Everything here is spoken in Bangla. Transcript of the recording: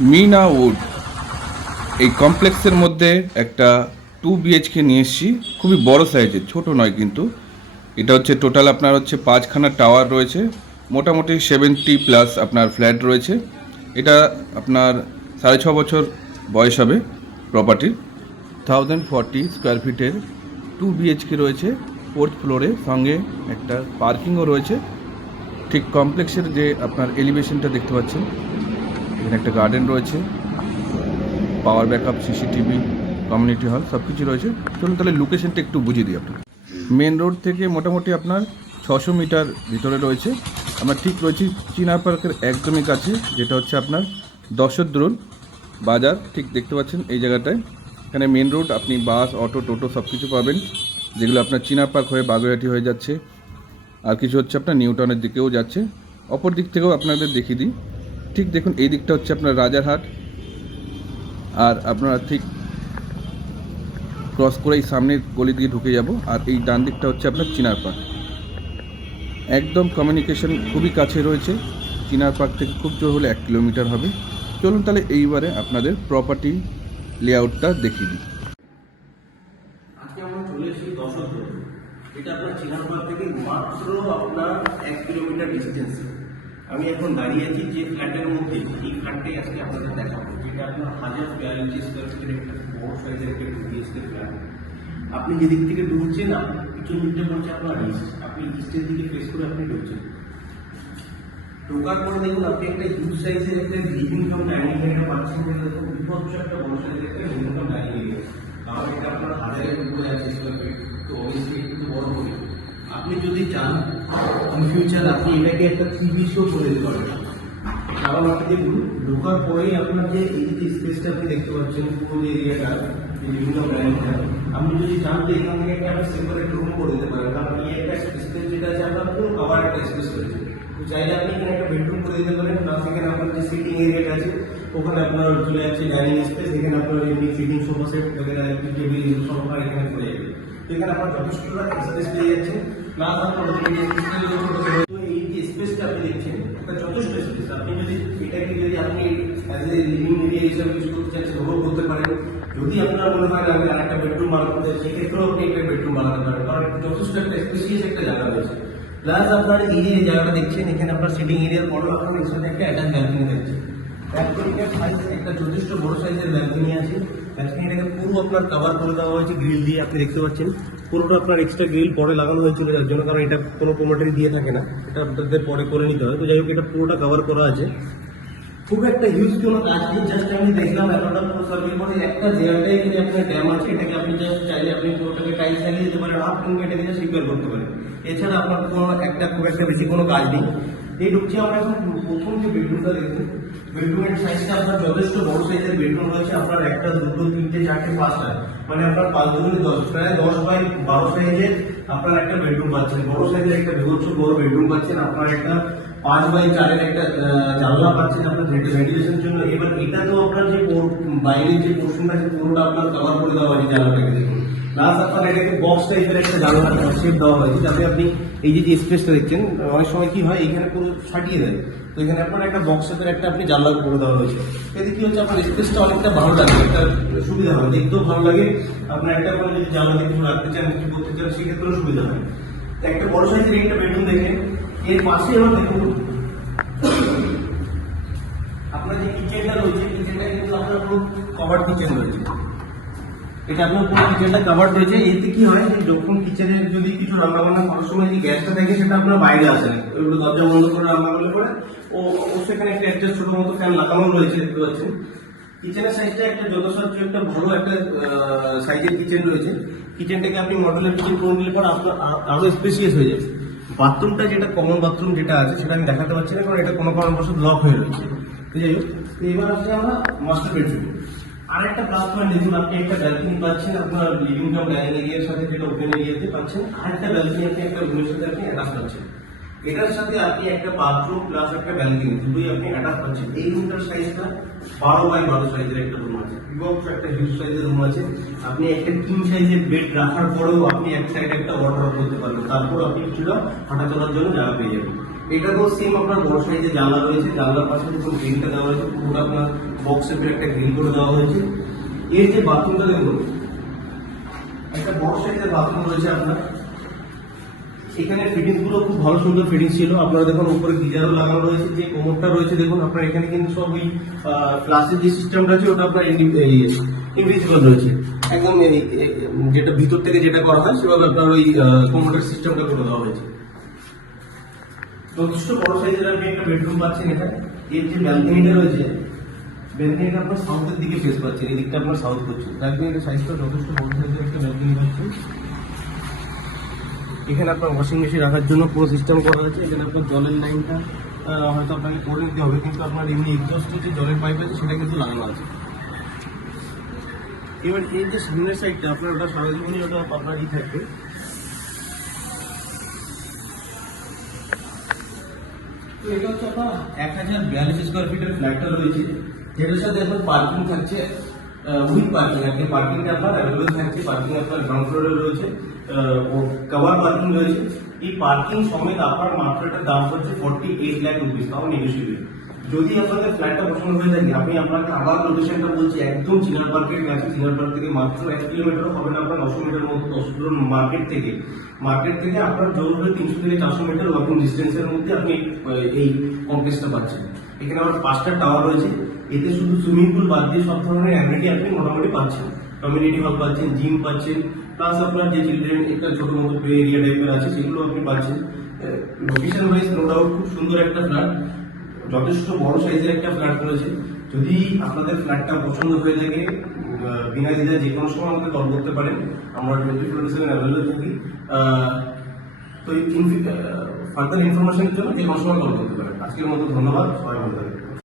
মিনা উড এই কমপ্লেক্সের মধ্যে একটা টু বিএইচকে নিয়ে এসেছি। খুবই বড় সাইজের ছোট নয় কিন্তু। এটা হচ্ছে টোটাল আপনার হচ্ছে পাঁচখানা টাওয়ার রয়েছে। মোটামুটি সেভেন্টি প্লাস আপনার ফ্ল্যাট রয়েছে। এটা আপনার সাড়ে ছ বছর বয়স হবে প্রপার্টির থাউজেন্ড ফর্টি স্কোয়ার ফিটের টু বিএইচকে রয়েছে। ফোর্থ ফ্লোরে সঙ্গে একটা পার্কিংও রয়েছে। ঠিক কমপ্লেক্সের যে আপনার এলিভেশনটা দেখতে পাচ্ছেন এখানে একটা গার্ডেন রয়েছে power backup CCTV community hall সব কিছু রয়েছে। চলুন তাহলে লোকেশনটা একটু বুঝিয়ে দিই আপনাকে। মেন রোড থেকে মোটামুটি আপনার ছশো মিটার ভিতরে রয়েছে। আমরা ঠিক রয়েছি চীনা পার্কের একদমই কাছে, যেটা হচ্ছে আপনার দশদ্রোন বাজার, ঠিক দেখতে পাচ্ছেন এই জায়গাটায়। এখানে মেন রোড আপনি বাস অটো টোটো সব কিছু পাবেন, যেগুলো আপনার চীনা পার্ক হয়ে বাগুইহাটি হয়ে যাচ্ছে। আর কিছু হচ্ছে আপনার নিউ টাউনের দিকেও যাচ্ছে। অপর দিক থেকেও আপনাদের দেখিয়ে দিই। ঠিক দেখুন, এই দিকটা হচ্ছে আপনার রাজারহাট আর আপনারা ঠিক ক্রস করে এই সামনের গলি দিয়ে ঢুকে যাব, আর এই ডান দিকটা হচ্ছে আপনার চিনার পার্ক। একদম কমিউনিকেশন খুবই কাছে রয়েছে, চিনার পার্ক থেকে খুব জোর হলে এক কিলোমিটার হবে। চলুন তাহলে এইবারে আপনাদের প্রপার্টি লেআউটটা দেখিয়ে দিই। এটা আপনার চিনারপাড় থেকে মাত্র আপনার এক কিলোমিটার ডিস্টেন্স আমি এখন দাঁড়িয়ে আছি যে ফ্ল্যাটের মধ্যে, এই ফ্ল্যাটটাই আজকে আপনাদের দেখাবো। যেটা আপনার হাজার বিয়াল্লিশ স্কোয়ার ফিটের একটা বড় সাইজের একটা টু বিএসকে ফ্ল্যাট আপনি যেদিক থেকে ঢুকছেন আপনি পিছন দিকটা পড়ছে আপনার ইস্ট আপনি ইস্টের দিকে ফেস করে আপনি ঢুকছেন ঢোকার পরে দেখুন, আপনি একটা হিউজ সাইজের একটা লিভিং কাম ডাইনিং এরিয়া পাচ্ছেন, যেটা দেখুন বিভৎস একটা বড় সাইজের একটা লিভিং কাম ডাইনিং এরিয়া কারণ এটা আপনার হাজারের উপরে আছে স্কোয়ার ফিট তো অবভিয়াসলি একটু বড় হবে। আপনি যদি চান ইন ফিউচার আপনি এটাকে একটা থ্রি বিশও করে দিতে পারেন। কারণ আপনি দেখুন, ঢোকার পরেই আপনার যে এই যে স্পেসটা আপনি দেখতে পাচ্ছেন পুরো যে এরিয়াটা যে বিভিন্ন ব্র্যান্ডটা আপনি যদি চান তো এখান থেকে একটা সেপারেট রুম করে দিতে পারেন, কারণ এই একটা স্পেস যেটা আছে, আপনার পুরো কভার একটা স্পেস রয়েছে। চাইলে আপনি এখানে একটা বেডরুম করে দিতে পারেন প্লাস এখানে আপনার যে সিটিং এরিয়াটা আছে, ওখানে আপনার চলে যাচ্ছে ডাইনিং স্পেস এখানে আপনার এমনি সিটিং সোফা সেট বগেরা টেবিল সোফা এখানে চলে যাবে। এখানে আপনার যথেষ্ট স্পেস পেয়ে যাচ্ছে প্লাস আপনার যদি এটাকে যদি আপনি অ্যাজ এ লিভিং এরিয়া হিসাবে ইউজ করতে চান সেভাবেও করতে পারেন যদি আপনার মনে হয় না আমি আরেকটা বেডরুম বানাতে চাই সেক্ষেত্রেও আপনি একটা বেডরুম বানাতে পারেন কারণ যথেষ্ট একটা স্পেসিয়াস একটা জায়গা রয়েছে প্লাস আপনার এই যে জায়গাটা দেখছেন এখানে আপনার সিটিং এরিয়ার পরেও আপনার এর সাথে একটা অ্যাটাচ ব্যালকনি দেখছেন ব্যালকনিটার সাইজ একটা যথেষ্ট বড় সাইজের ব্যালকনি আছে ব্যালকনিটাকে পুরো আপনার কভার করে দেওয়া হয়েছে গ্রিল দিয়ে, আপনি দেখতে পাচ্ছেন। পুরোটা আপনার এক্সট্রা গ্রিল পরে লাগানো হয়েছিল, যার জন্য কারণ এটা কোনো প্রোমোটারি দিয়ে থাকে না। এটা আপনাদের পরে করে নিতে হয় তো যাই হোক, এটা পুরোটা কভার করা আছে। খুব একটা হিউজ কোনো কাজ নেই জাস্ট আমি দেখলাম এতটা পুরো সার্ভে করে একটা দেয়ালটাই এখানে আপনার ড্যাম আছে, এটাকে আপনি জাস্ট চাইলে আপনি পুরোটাকে টাইলস লাগিয়ে দিতে পারেন হাফ কিংবা এটাকে জাস্ট রিপেয়ার করতে পারেন। এছাড়া আপনার কোনো একটা খুব একটা বেশি কোনো কাজ নেই। এই ঢুকছি আমরা এখন প্রথম যে বেডরুমটা দেখুন বেডরুমের সাইজটা আপনার যথেষ্ট বড় আপনার একটা দুটো তিনটে চারটে পাঁচটা মানে আপনার পাঁচ দুগুণে দশ প্রায় দশ বাই বারো সাইজের আপনার একটা বেডরুম পাচ্ছেন বড় সাইজের একটা বিভৎস বড় বেডরুম পাচ্ছেন আপনার একটা পাঁচ বাই চারের একটা আহ, জানলা পাচ্ছেন আপনার ভেন্টিলেশনের জন্য এবার এটা তো আপনার যে পোর- বাইরের যে পোর্শনটা আছে পুরোটা আপনার কভার করে দেওয়া হয়েছে জানলাটাকে দেখুন প্লাস আপনার এটাকে বক্স টাইপের একটা জানলা শেপ দেওয়া হয়েছে, যাতে আপনি এই যে স্পেসটা দেখছেন, অনেক সময় কি হয়, এখানে পুরো ছাটিয়ে দেয়। তো এখানে আপনার একটা বক্স টাইপের একটা আপনি জানলা করে দেওয়া হয়েছে। এতে কি হচ্ছে, আপনার স্পেসটা অনেকটা ভালো লাগে, একটা সুবিধা হয়, দেখতেও ভালো লাগে। আপনার একটা আপনার যদি জানলা কিছু রাখতে চান কিছু করতে চান, সেক্ষেত্রেও সুবিধা হয়। একটা বড় সাইজের একটা বেডরুম দেখেন, এর পাশে এবার দেখুন, আপনার যে কিচেনটা রয়েছে কিচেনটা কিন্তু আপনার পুরো কভার কিচেন রয়েছে। এটা আপনার এতে কি হয় যে যখন কিচেনের যদি কিছু সময় যে গ্যাসটা সেটা আপনার বাইরে দরজা বন্ধ করে রান্না সেখানে একটা একটা ছোট মতো লাগানো রয়েছে, দেখতে কিচেনের সাইজটা একটা একটা একটা সাইজের কিচেন রয়েছে। কিচেনটাকে আপনি মডেলের করে নিলে পর আপনার আ- আরও স্পেসিয়াস হয়ে যাবে। বাথরুমটা যেটা কমন বাথরুম যেটা আছে, সেটা আমি দেখাতে পারছি না, কারণ এটা কোনো কারণবশত লক হয়ে রয়েছে। যাই হোক এবার আমরা মাস্টার বেডরুম আরেকটা প্লাস পয়েন্ট দেখুন আপনি একটা ব্যালকনি পাচ্ছেন আপনার লিভিং কাম ডাইনিং এরিয়ার সাথে যেটা ওপেন এরিয়াতে পাচ্ছেন আরেকটা ব্যালকনি আপনি একটা রুমের সাথে আপনি অ্যাটাচ পাচ্ছেন। এটার সাথে আপনি একটা বাথরুম প্লাস একটা ব্যালকনি দুটোই আপনি অ্যাটাচ পাচ্ছেন। এই রুমটার সাইজটা বারো বাই বারো সাইজের একটা রুম আছে। একটা হিউজ সাইজের রুম আছে। আপনি একটা কিং সাইজের বেড রাখার পরেও আপনি এক সাইডে একটা ওয়ার্ড্রপ করতে পারবেন। তারপর আপনি কিছুটা হাঁটা চলার জন্য জায়গা পেয়ে যাবেন। এটা তো সেম আপনার বড় সাইজের জানলা রয়েছে, জানলার পাশে দেখুন গ্রিলটা দেওয়া হয়েছে পুরোটা আপনার বক্স শেপের একটা গ্রিল করে দেওয়া হয়েছে। এর যে বাথরুমটা দেখুন, একটা বড় সাইজের বাথরুম রয়েছে আপনার এখানে ফিটিংসগুলো খুব ভালো সুন্দর ফিটিংস ছিল। আপনারা দেখুন, উপরে গিজারও লাগানো রয়েছে, যে কোমরটা রয়েছে, দেখুন, আপনার এখানে কিন্তু সব ওই ফ্লাশের যে সিস্টেমটা আছে, ওটা আপনার ইনভিজিবল রয়েছে। একদম যেটা ভিতর থেকে যেটা করা হয়, সেভাবে আপনার ওই কোমরটার সিস্টেমটা করে দেওয়া হয়েছে। যথেষ্ট বড় সাইজের আপনি একটা বেডরুম পাচ্ছেন এখানে এর যে ব্যালকনিটা রয়েছে ব্যালকনিটা আপনার সাউথের দিকে ফেস পাচ্ছেন দিকটা আপনার সাউথ করছে। ব্যালকনিটার সাইজটা যথেষ্ট বড় সাইজের একটা ব্যালকনি পাচ্ছেন এখানে আপনার ওয়াশিং মেশিন রাখার জন্য পুরো সিস্টেম করা আছে এখানে আপনার জলের লাইনটা হয়তো আপনাকে করে নিতে হবে, কিন্তু আপনার এমনি এক্সস্টের যে জলের পাইপ আছে, সেটা কিন্তু লাগানো আছে। এবার এই যে সামনের সাইডটা আপনার ওটা সারা জীবনই ওটা আপনারই থাকবে। এটা হচ্ছে আপনার এক হাজার বিয়াল্লিশ স্কোয়ার ফিটের ফ্ল্যাটটা রয়েছে। যেটার আপনার পার্কিং থাকছে উইথ পার্কিং আর কি পার্কিংটা আপনার অ্যাভেলেবল থাকছে পার্কিং আপনার গ্রাউন্ড ফ্লোরে রয়েছে কভার পার্কিং রয়েছে। এই পার্কিং সমেত আপনার মাত্র দাম হচ্ছে ফর্টি এইট লাখ রুপিস তাও নেগোসিয়েবল যদি আপনাদের ফ্ল্যাটটা পছন্দ হয়ে থাকে, আমি আপনাকে আবার লোকেশনটা বলছি, একদম চিনার পার্কের কাছে চিনার পার্ক থেকে মাত্র এক কিলোমিটার হবে না, আপনার দশ মিটার মতো কিলোমিটার মার্কেট থেকে। মার্কেট থেকে আপনার জরুরি তিনশো থেকে চারশো মিটার ওয়াকিং ডিস্টেন্সের মধ্যে আপনি এই কমপ্লেক্সটা পাচ্ছেন। এখানে আমার পাঁচটা টাওয়ার রয়েছে। এতে শুধু সুইমিং পুল বাদ দিয়ে সব ধরনের অ্যামিনিটি আপনি মোটামুটি পাচ্ছেন। কমিউনিটি হল পাচ্ছেন জিম পাচ্ছেন প্লাস আপনার যে চিলড্রেন একটা ছোট মতো প্লে এরিয়া টাইপের আছে, সেগুলো আপনি পাচ্ছেন। লোকেশন ওয়াইজ নো ডাউট খুব সুন্দর একটা ফ্ল্যাট যথেষ্ট বড় সাইজের একটা ফ্ল্যাট রয়েছে যদি আপনাদের ফ্ল্যাটটা পছন্দ হয়ে থাকে বিনা দ্বিধায় যে কোনো সময় আমাকে কল করতে পারেন। আমরা টোয়েন্টি ফোর সেভেন অ্যাভেলেবল থাকি তো ফার্দার ইনফরমেশনের জন্য যে কোনো সময় কল করতে পারেন। আজকের মতো ধন্যবাদ, সবাই ভালো থাকবেন।